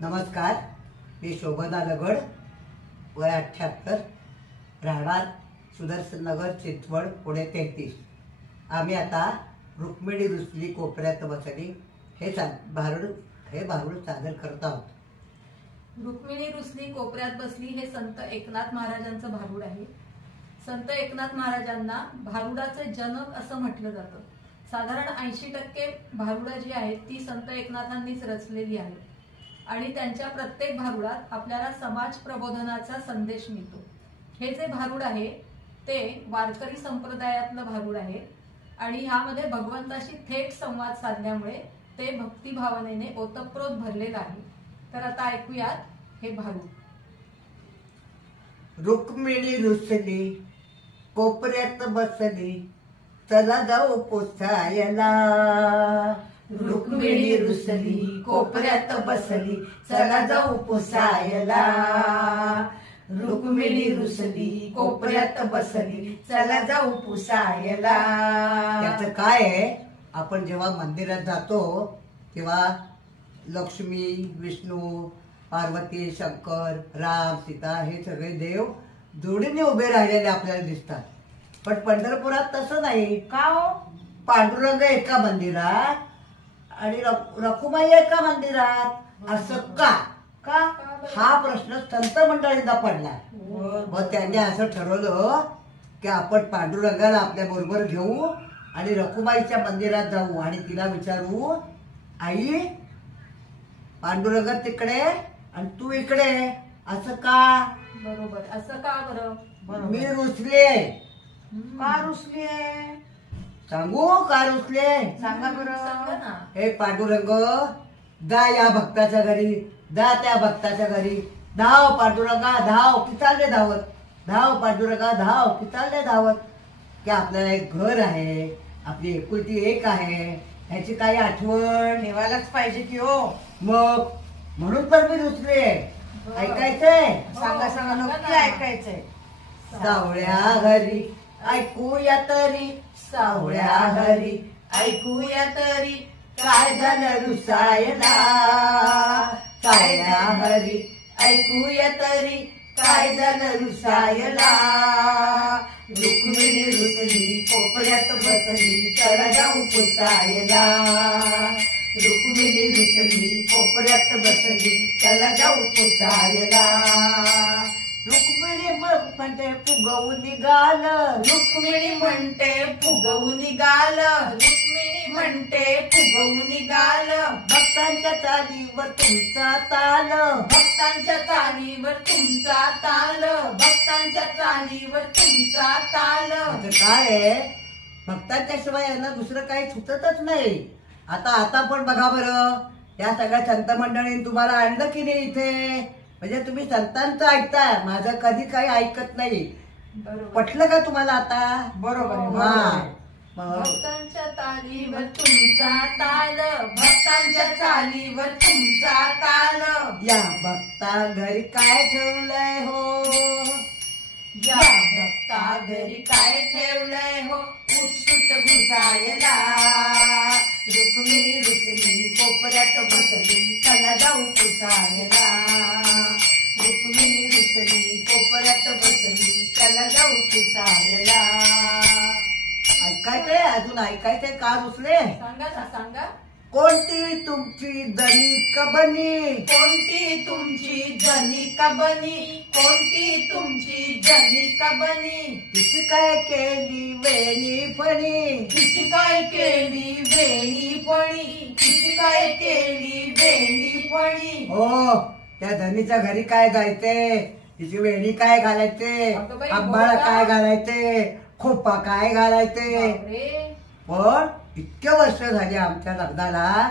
नमस्कार, मी शोभना लगड, वय 78, राहणार सुदर्शन नगर, चिंचवड, पुणे 33। आम्ही आता रुक्मिणी रुसली कोपऱ्यात बसली हे भारूड सादर करत आहोत। रुक्मिणी रुसली कोपऱ्यात बसली हे संत एकनाथ महाराजांचं भारूड आहे। संत एकनाथ महाराजांना भारुडाचे जनक असं म्हटलं जातं। साधारण 80% भारुडं जी आहेत ती संत एकनाथांनीच रचलेली आहेत आणि त्यांच्या प्रत्येक भारुडात आपल्याला समाज प्रबोधनाचा संदेश मिळतो। हे जे भारूड आहे ते वारकरी संप्रदायातलं भारूड आहे आणि ह्यामध्ये भगवंताशी थेट संवाद साधल्यामुळे ते भक्ती भावनेने ओतप्रोत भरलेलं आहे। तर आता ऐकूयात हे भारूड। रुक्मिणी रुसली कोपऱ्यात बसली, चला जाऊ पुसायला। रुक्मिणी रुसली कोपऱ्यात बसली, चला जाऊ पुसायला। रुक्मिणी रुसली कोपऱ्यात बसली, चला जाऊ पुसायला। त्याचं काय आहे, आपण जेव्हा मंदिरात जातो तेव्हा लक्ष्मी, विष्णू, पार्वती, शंकर, राम, सीता हे सगळे देव जोडीने उभे राहिलेले आपल्याला दिसतात। पण पंढरपुरात तसं नाही का हो? पांडुरंग एका मंदिरात आणि रखुमाई एका मंदिरात, असं का? हा प्रश्न संत मंडळींना पडला। मग त्यांनी असं ठरवलं की आपण पांडुरंगाला आपल्या बरोबर घेऊ आणि रखुमाईच्या मंदिरात जाऊ आणि तिला विचारू, आई पांडुरंग तिकडे आणि तू इकडे, असं का? बरोबर, असं का बरं? मी रुसले। का रुसलीये? सांगू का रुसले? सांगा बरं। सांगा ना। हे पांडुरंग, जा या भक्ताच्या घरी, जा त्या भक्ताच्या घरी, धाव पांडुरंगा धाव, की चालले धावत, धाव पांडुरंगा धाव, की चालले धावत। की आपल्याला एक घर आहे, आपली एकुलती एक आहे, ह्याची काही आठवण ठेवायलाच पाहिजे की हो। मग म्हणून तर मी रुसले। ऐकायचंय? सांगा सांगा, नक्की ऐकायचंय। सावळ्या घरी ऐकूया तरी, सावळ्या घरी ऐकूया तरी, काय झालं रुसायला। सावळ्या घरी ऐकूया तरी, काय झालं रुसायला। रुक्मिणी रुसली कोपऱ्यात बसली, चला जाऊ पुसायला। रुक्मिणी रुसली कोपऱ्यात बसली, चला जाऊ पुसायला। रुक्मिणी म्हणते फुगवून निघाल, रुक्मिणी म्हणते फुगवून निघाल, रुक्मिणी म्हणते फुगवून निघाल। भक्तांच्या चालीवर तुमचा ताल, भक्तांच्या चालीवर तुमचा ताल, भक्तांच्या चालीवर तुमचा ताल। म्हणजे काय आहे, भक्तांच्या शिवाय यांना दुसरं काही सुचतच नाही। आता पण बघा बरं, या सगळ्या संत मंडळींनी तुम्हाला आणलं की नाही इथे, म्हणजे तुम्ही संतांचं ऐकताय, माझं कधी काही ऐकत नाही। पटलं का तुम्हाला आता? बरोबर आहे, हा। भक्तांच्या तालीवर तुमचा ताल, भक्तांच्या चालीवर तुमचा ताल। या भक्ता घरी काय ठेवलंय हो, या भक्ता घरी काय ठेवलंय हो, उत्सुट घुसायला। रुक्मिणी रुसली कोपऱ्यात बसली, चला जाऊ पुसायला। रुक्मिणी रुसली कोपऱ्यात बसली, चला जाऊ पुसायला। ऐकायचंय? अजून ऐकायचंय का रुसले? सांगा ना, सांगा। कोणती तुमची दलिक बनी, कोणती तुमची जनिक बनी, कोणती तुमची जनिक बनी। तिची काय केली वेणी फणी, तिची काय केली वेणी फणी, तिची काय केली वेणी फणी। हो, त्या धनीच्या घरी काय जायचे, तिची वेणी काय घालायचे, अगं बाई, आंबाळा बोला. काय घालायचे, खोपा काय घालायचे। बापरे. पण इतके वर्ष झाले आमच्या लग्नाला,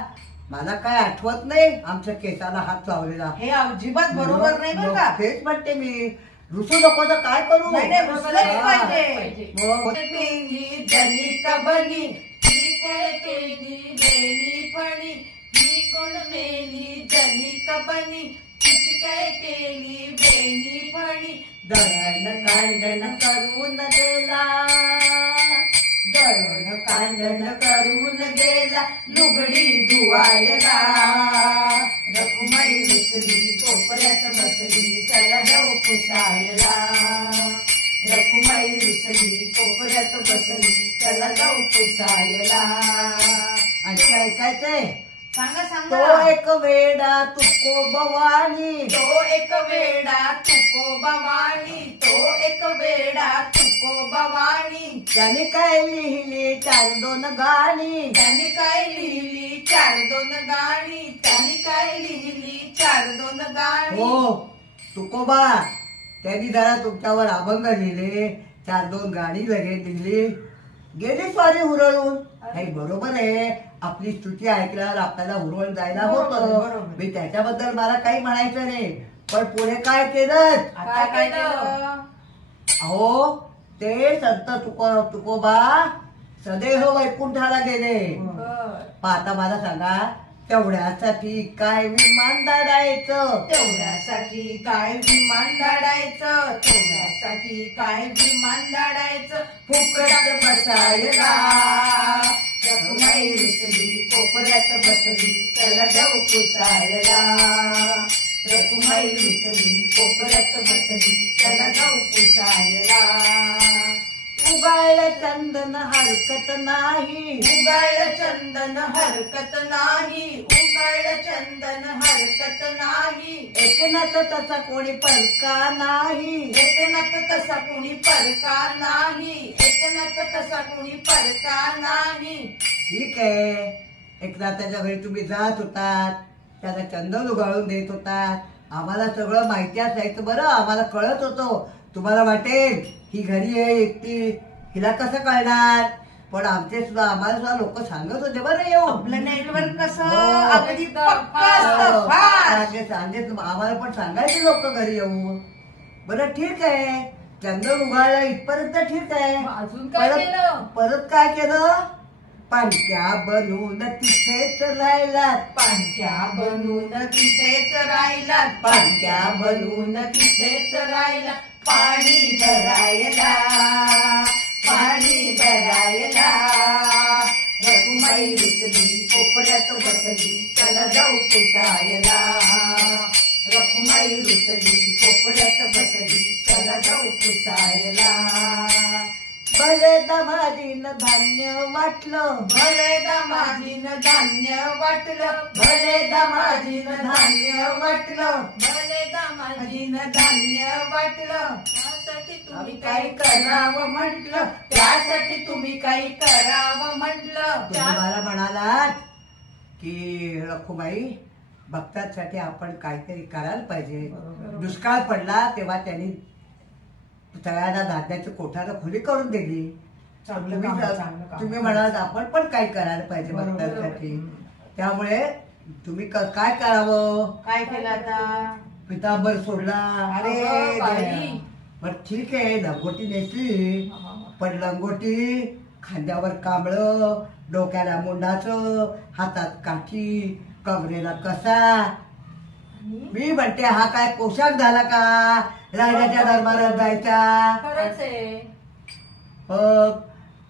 मला काय आठवत नाही आमच्या केसाला हात लावलेला। हे अजिबात बरोबर नाही बरं का? तेच म्हणते मी, रुसू नको तर काय करू? नाही, नाही, रुसलंच पाहिजे. मग केली जनिक बनी, ती काय केली वेणी फणी, ती कोण मेली जनिक बनी, तिची काय केली वेणी फणी। दळण कांडण करून गेला, दळण कांडण करून गेला, लुगडी धुवायला। रखुमाई रुसली कोपऱ्यात बसली चला जाऊ पुसायला. रखुमाई रुसली कोपऱ्यात बसली चला जाऊ पुसायला. आणखी ऐकायचंय. सांगा तो सांगा. एक वेडा तुको भवानी, तो एक वेडा तुको भवानी, तो एक वेडा तुको भवानी. त्याने काय लिहिली 4-2 गाणी. त्यांनी काय लिहिली 4-2 गाणी, त्यांनी काय लिहिली 4-2 गाणी. हो तुकोबा, त्यांनी जरा तुमच्यावर अभंग लिहिले, 4-2 गाणी लगेच लिहिली, गेली स्वारी हुरळून. नाही बरोबर आहे, आपली स्तुती ऐकल्यावर आपल्याला हुरवून जायला बरोबर, होतं. बरोबर. मी त्याच्याबद्दल मला काही म्हणायचं नाही, पण पुढे काय केलं. आता काय केलं. अहो ते संत तुकोबा सदैव वैकुंठाला गेले. पण आता मला सांगा, तेवढ्यासाठी काय विमान धाडायचं. तेवढ्यासाठी काय विमान धाडायचं, तेवढ्यासाठी काय विमान धाडायचं. फुकटात बसायला. रखुमाई रुसली कोपऱ्यात बसली चला जाऊ पुसायला. रखुमाई रुसली कोपऱ्यात बसली चला जाऊ पुसायला. उगाळलं चंदन हरकत नाही. उगाळ चंदन हरकत नाही, उगाळ चंदन हरकत नाही. एकनाथ तसा कोणी परका नाही. एकनाथ तसा कुणी परका नाही, एकनाथ तसा कुणी परका नाही. ठीक आहे, एकनाथाच्या घरी तुम्ही जात होतात, त्याला चंदन उगाळून देत होतात, आम्हाला सगळं माहिती असायचं. बरं आम्हाला कळत होतं. तुम्हाला वाटेल ही घरी आहे एकटी, हिला कसं कळणार, पण आम्हाला सुद्धा लोक सांगत होते बरं येऊ. आपलं नेटवर्क कसं हो. अगदी पक्का असतं, फास्ट. आम्हाला पण सांगायचे लोक घरी येऊ. बरं ठीक आहे, चंदन उगाळला इथपर्यंत ठीक आहे. मग अजून काय केलं? परत काय केलं. पाणक्या बनवून तिथेच राहिलात. पाणक्या बनून तिथेच राहिलात, पाणक्या बनून तिथेच राहिला. पाणी भरायला, पाणी भरायला. रखुमाई रुसली कोपऱ्यात बसली चला जाऊ पुसायला. रखुमाई रुसली कोपऱ्यात बसली चला जाऊ पुसायला. भले दमाजीनं धान्य वाटलं. भले दामाजीनं धान्य वाटलं, भले दामाजीनं धान्य वाटलं, भले दामाजीनं धान्य वाटलं. त्यासाठी तुम्ही काही करावं म्हटलं, त्यासाठी तुम्ही काही करावं म्हटलं. तुम्ही मला म्हणालात की रखुमाई भक्तांसाठी आपण काहीतरी करायला पाहिजे. दुष्काळ पडला तेव्हा त्यांनी सगळ्यांना धान्याची कोठारं खुली करून दिली. चांगलं काम, चांगलं काम. तुम्ही म्हणाल आपण पण काही करायला पाहिजे भक्तांसाठी. त्यामुळे तुम्ही काय करावं. काय केलं आता. पितांबर सोडला. अरे अगं बाई. देवा. पण ठीक आहे, लंगोटी नेसली, पण लंगोटी खांद्यावर कांबळं, डोक्याला मुंडाचं, हातात काठी, कमरेला कसा. मी म्हणते हा काय पोशाख झाला का राजाच्या दरबारात जायचा. खरंच आहे.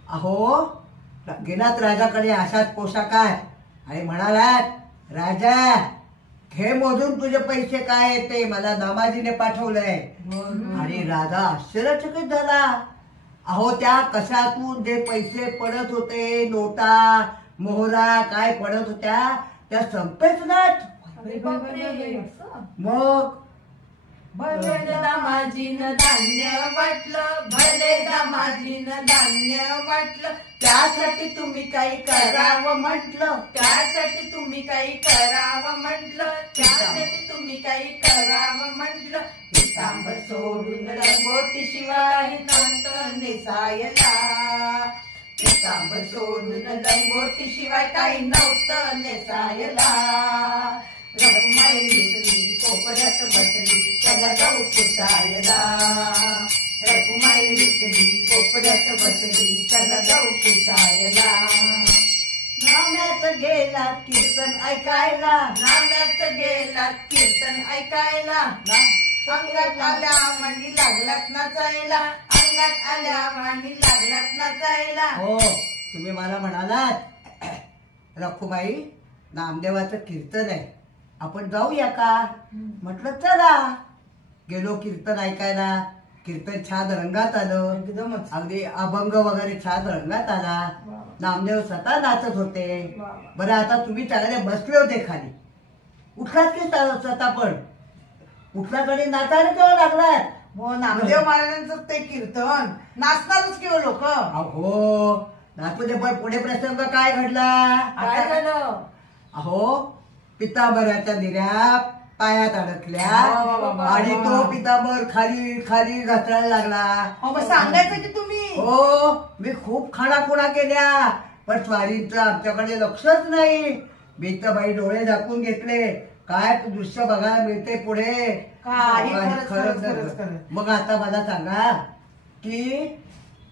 अहो गेलात राजाकडे असाच पोशाख आहे आणि म्हणालात राजा हे मोजून तुझे पैसे काय येते, मला दामाजीने पाठवलंय. आणि राजा आश्चर्यचकित झाला. अहो त्या कशातून जे पैसे पडत होते, नोटा मोहरा काय पडत होत्या त्या संपेच नात. अरे बापरे. असं? मग भले दामाजीनं धान्य वाटलं, भले दामाजीनं धान्य वाटलं. त्यासाठी तुम्ही काही करावं म्हटलं, त्यासाठी तुम्ही काही करावं म्हटलं, त्यासाठी तुम्ही काही करावं म्हटलं. पितांबर सोडून लंगोटी शिवाय नंतर नेसायला. पितांबर सोडून लंगोटी शिवाय काही नव्हतं नेसायला. रखुमाई रुसली कोपऱ्यात बसली चला जाऊ पुसायला. रखुमाई रुसली कोपऱ्यात बसली चला जाऊ पुसायला. नाम्यात गेला कीर्तन ऐकायला. नाम्यात गेला कीर्तन ऐकायला. अंगात आल्या वाणी लागलात नाचायला, अंगात आल्या वाणी लागलात नाचायला. हो तुम्ही मला म्हणालात रखुमाई नामदेवाचं कीर्तन आहे, आपण जाऊया का? म्हटलं चला. गेलो कीर्तन ऐकायला. कीर्तन छान रंगात आलं. एकदमच. अगदी अभंग वगैरे छान रंगात आला. वा. नामदेव स्वतः नाचत होते. वा. बरं आता तुम्ही चांगले बसले होते खाली. उठलात की स्वतः पण उठलात आणि नाचायला केव्हा लागलात? हो, नामदेव महाराजांचं ते कीर्तन नाचणारच किंवा लोक. अहो नाचू दे, पण पुढे प्रसंग काय घडला? काय झालं? अहो पितांबराच्या दिऱ्या पायात अडकल्या वा, वा, वा, आणि तो वा. पितांबर खाली खाली घसरायला लागला. हो, मग सांगायचं की तुम्ही. हो, मी खूप खाणाखुणा केल्या, पण स्वारींचं आमच्याकडे लक्षच नाही. मी तर बाई डोळे झाकून घेतले. काय दृश्य बघायला मिळते पुढे? काही खरंच, खरंच खरंच, खरंच. मग आता मला सांगा की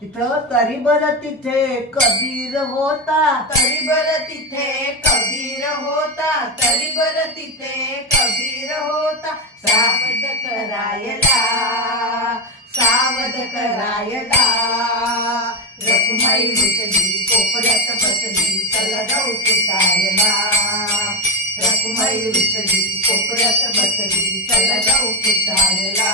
तिथं तरी बरं तिथे कबीर होता. तरी बरं तिथे कबीर होता. तरी बरं तिथे कबीर होता. सावध करायला, सावध करायला. रखुमाई रुसली कोपऱ्यात बसली, चला जाऊ पुसायला. रखुमाई रुसली कोपऱ्यात बसली, चला जाऊ पुसायला.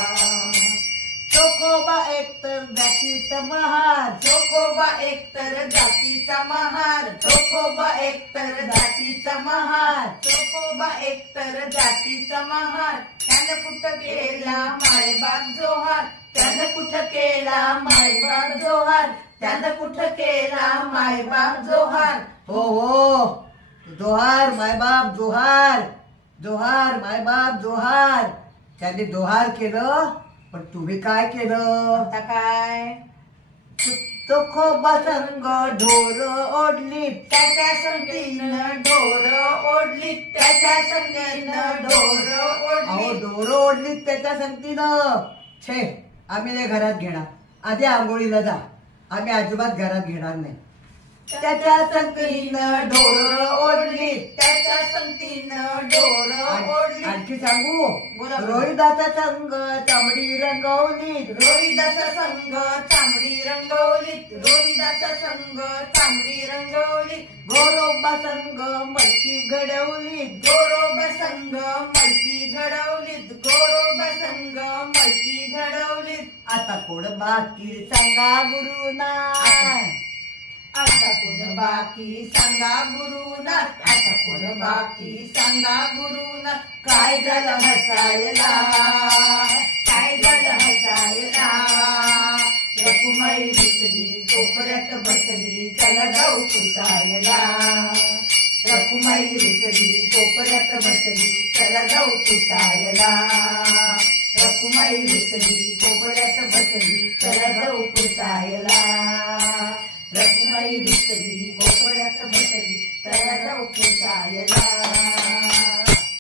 चोखोबा एकतर जातीचा महार. चोखोबा एकतर जातीचा महार. चोखोबा एकतर जातीचा महार. चोखोबा एकतर जातीचा महार. त्यानं कुठं केला मायबाप जोहार. त्यानं कुठं केला मायबाप जोहार. त्यानं कुठं केला मायबाप जोहार. हो हो, जोहार मायबाप जोहार. जोहार मायबाप जोहार. त्यांनी जोहार केलं, पण तुम्ही काय केलं? आता काय? चोखोबा संग ढोर ओढली. त्याच्या संगीनं ढोर ओढली. त्याच्या संगीनं ढोर अहो ओढली. ढोर ओढली त्याच्या संगतीनं. छे, आम्ही नाही घरात घेणार. आधी आंघोळीला जा. आम्ही अजिबात घरात घेणार नाही. त्याच्या संगतीनं ढोर ओढली. त्याच्या संगतीनं ढोर ओढली. आणखी सांगू? बोला. रोहिदाचा संग चामडी रंगवली. रोहिदाचा संघ चांबडी रंगवलीत. रोहिदाचा संघ चांबडी रंगवली. गोरोबा संग मडकी घडवली. गोरोबा संघ मलकी घडवलीत. गोरोबा संघ मलकी घडवलीत. आता कोण बाकी सांगा गुरुना. आता कोण बाकी सांगा गुरुना. आता कोण बाकी सांगा गुरुना. काय झालं हसायला, काय झालं हसायला. रखुमाई रुसली कोपऱ्यात बसली, चला जाऊ पुसायला. रखुमाई रुसली कोपऱ्यात बसली, चला जाऊ पुसायला. रखुमाई रुसली कोपऱ्यात बसली, चला जाऊ पुसायला. रखुमाई रुसली कोपऱ्यात बसली, चला जाऊ पुसायला.